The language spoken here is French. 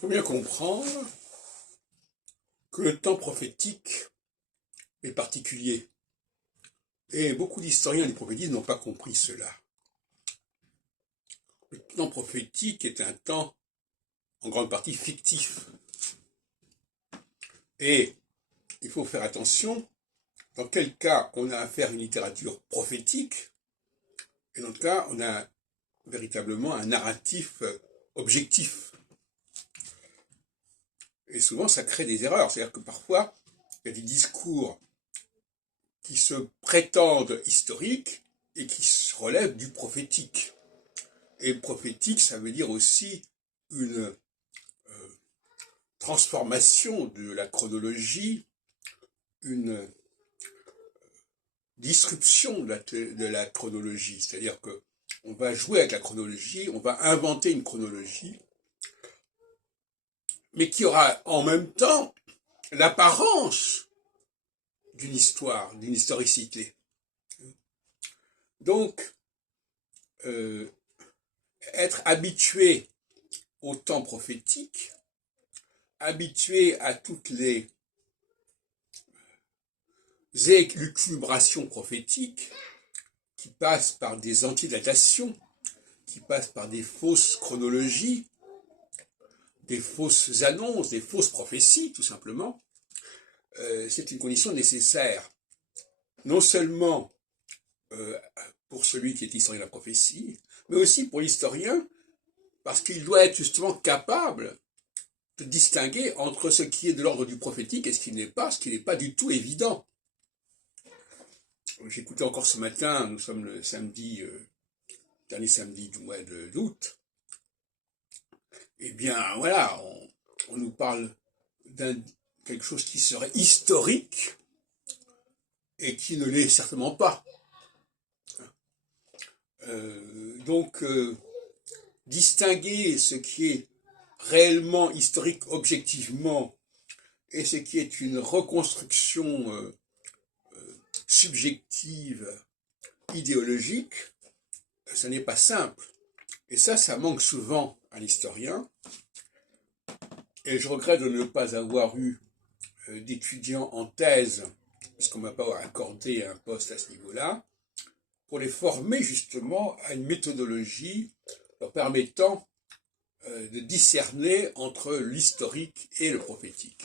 Il faut bien comprendre que le temps prophétique est particulier. Et beaucoup d'historiens du prophétisme n'ont pas compris cela. Le temps prophétique est un temps en grande partie fictif. Et il faut faire attention dans quel cas on a affaire à une littérature prophétique, et dans quel cas on a véritablement un narratif objectif. Et souvent ça crée des erreurs, c'est-à-dire que parfois il y a des discours qui se prétendent historiques et qui se relèvent du prophétique. Et prophétique, ça veut dire aussi une transformation de la chronologie, une disruption de la chronologie. C'est-à-dire que on va jouer avec la chronologie, on va inventer une chronologie, mais qui aura en même temps l'apparence d'une histoire, d'une historicité. Donc, être habitué au temps prophétique, habitué à toutes les élucubrations prophétiques qui passent par des antidatations, qui passent par des fausses chronologies, des fausses annonces, des fausses prophéties, tout simplement, c'est une condition nécessaire, non seulement pour celui qui est historien de la prophétie, mais aussi pour l'historien, parce qu'il doit être justement capable de distinguer entre ce qui est de l'ordre du prophétique et ce qui n'est pas du tout évident. J'écoutais encore ce matin, nous sommes le samedi, dernier samedi du mois d'août, eh bien voilà, on nous parle quelque chose qui serait historique et qui ne l'est certainement pas. Donc, distinguer ce qui est réellement historique objectivement et ce qui est une reconstruction subjective, idéologique, ça n'est pas simple. Et ça manque souvent à l'historien. Et je regrette de ne pas avoir eu d'étudiants en thèse, puisqu'on ne m'a pas accordé un poste à ce niveau-là, pour les former justement à une méthodologie leur permettant de discerner entre l'historique et le prophétique.